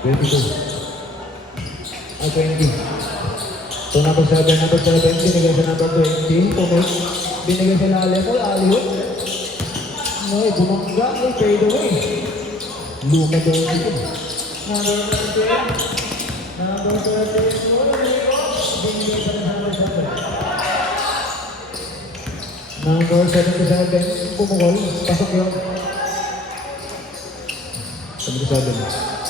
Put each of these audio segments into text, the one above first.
22. 20. So number 7, binigay sa number 20. Pumus. Binigay sa lalim. Uy, alley-oop. Ay, bumangga. Ay, fade away. Luma daw dito. Number 20. Number 20. Binigay sa number 7. Number 77. Pumukol. Pasok yun. 77.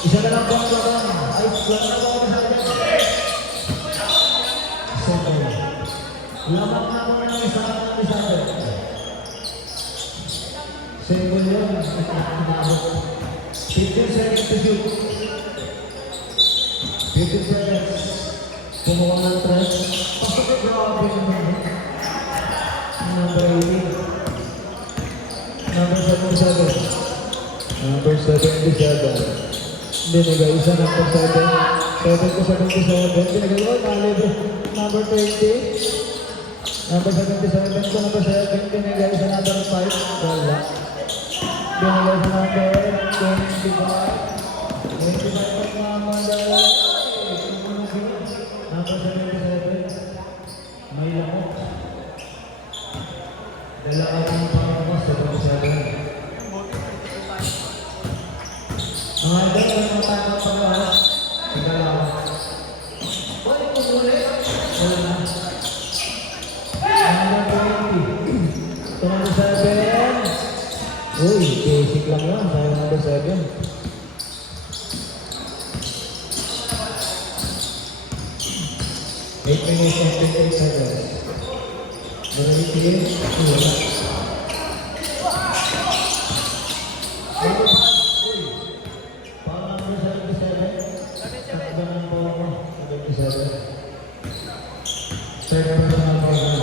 Isa na lang po ang laban. Ay, wala na po ako sa akin. Lamang na po ng isa ng isa. Second yun. 15 seconds to shoot. 15 seconds. Kumuha ng tres. Pasok yung grabe yung number 18. Number 77. Number 77. Binigay isa number 7. 7 to 77. Binigay ko number 20. Number 77 to number 7. Binigay sa number 5. Wala. Binigay sa number 25. 25 pag mga dalawa. Number 77. May lamok. Dalawa ang pangalawas sa 77. Mga idol, ang mga pangalawas. Sigalawa. Wala ko muli. Wala na. Number 20. Number 7. Uy, basic lang yan. Sayang number 7. Eight minutes and 58 seconds. Berhenti, wala. Number 5. Para number 77. Takbo ng ball mo. 77. Third personal foul.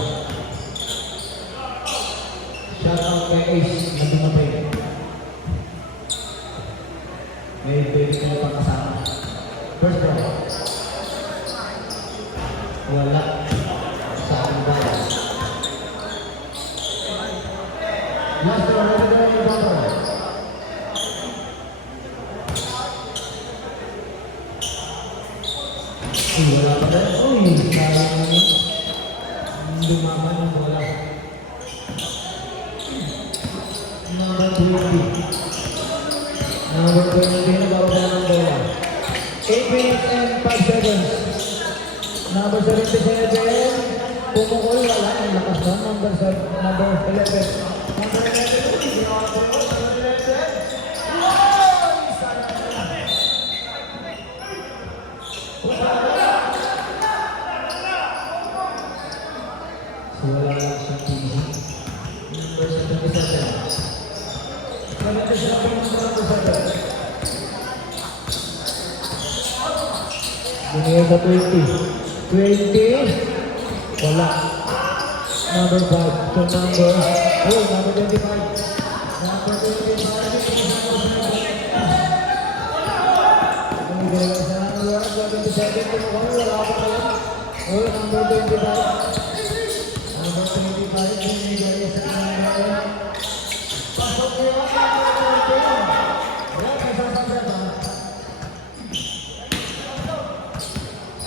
Shot out kay Ace. Nandun na break. May baby kayo pang kasama. First ball. Wala. Sa aking ball. Last one, another ball. Wala pa rin. Uy, sayang lumaban ng bola. Number 20. Number 20 na bawala ng bola. 8 minutes and 5 seconds. Number 77. Pumukol, wala. Ang lakas na. Number 11. Number 11. Number 11. Wala lang siyang TV. Number 77. Number 77. Binigay sa 20. 20. Wala. Number 5. So number... Oh, number 25. Number 25. Binigay sa number 27. Wala pa kayo. Oh, number 25. Number 25, binigay sa number. Pasok niyo ang number 10. Wala ka sa sasama.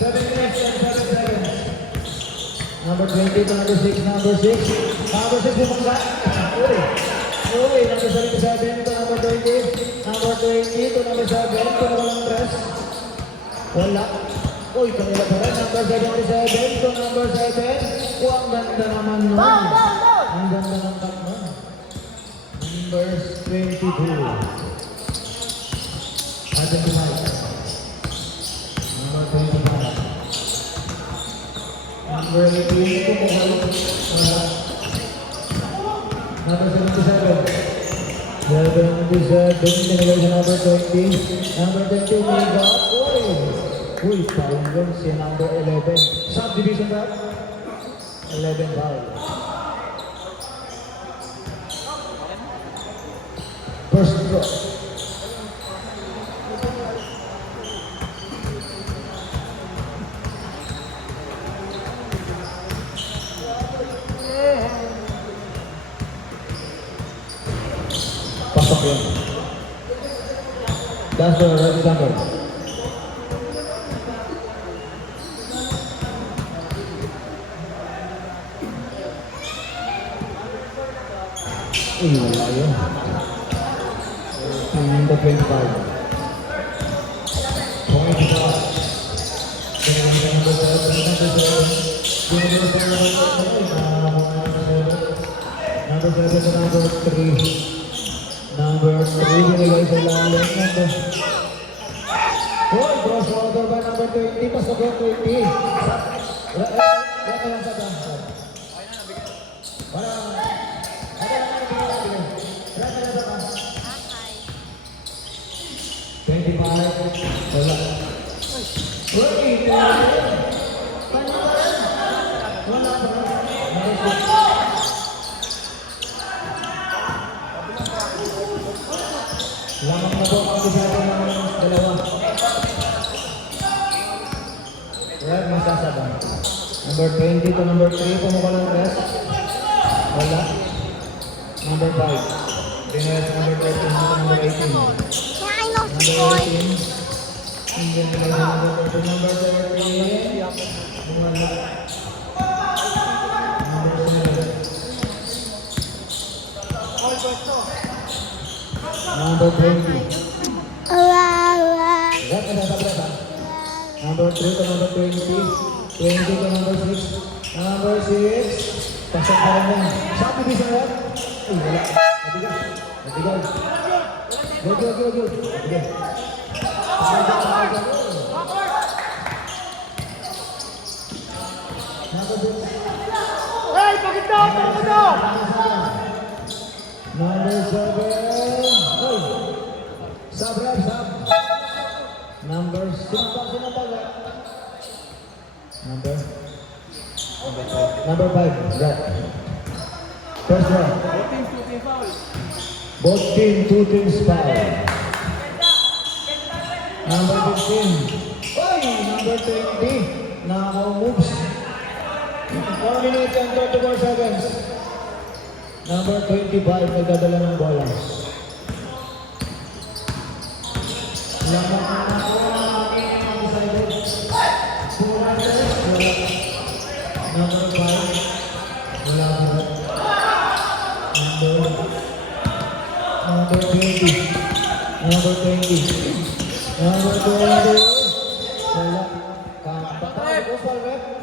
7 minutes and 7 seconds. Number 20 to number 6, number 6. Number 6 bumangga. Uy, number 77 to number 20. Number 20 to number 7 to number 3. Wala. Uy, kanila pa rin. Number 77 to number 7. Ang ganda naman nun. Ang ganda ng cut nun. Number 22. Atin kumain. Number 25. Number 18. Kumuhal. Number 77. 77. Binigay sa number 20. Number 20. May got. Uy, foul yun si number 11. Subdivision ba? 11 foul. First draw. Pasok yun. That's the right example. Wala yun. Number 25. 3 binigay sa lalim. Hoy, crossover ba number 20? Pasok yung 20. Wala ka lang sa bangkot. Wala ka lang. Wala ka lang sa bangkot. 25. Wala. Uy, wala pa. Lamang na po ang bisado ng dalawa. Red, masasabang. Number 20 to number 3, pumukha ng rest. Wala. Number 5. Dinayas number 13 to number 18. Number 18. Hindi nila number 13. Number 13. Wala. Number 7. Number 20. Red, masasabang. Number 3 to number 20. 20 to number 6. Number 6. Pasok pa rin yan. Sabi di sa red. Uy, wala. Matigas. Matigas. Good. Matigas. Number 6. Hey, bakit daw? Bakit daw? Number 7. Uy. Sub, red, sub. Number 6. Number 5. Red. First round. Both team, 2 teams foul. Number 15. Oy! Number 20. Now moves. 4 minutes and 34 seconds. Number 25. Nagdadala ng bola. Lamang na number 5. Wala ka. Number 20. Number 20. Number 20. Wala. Patay ko, Paul,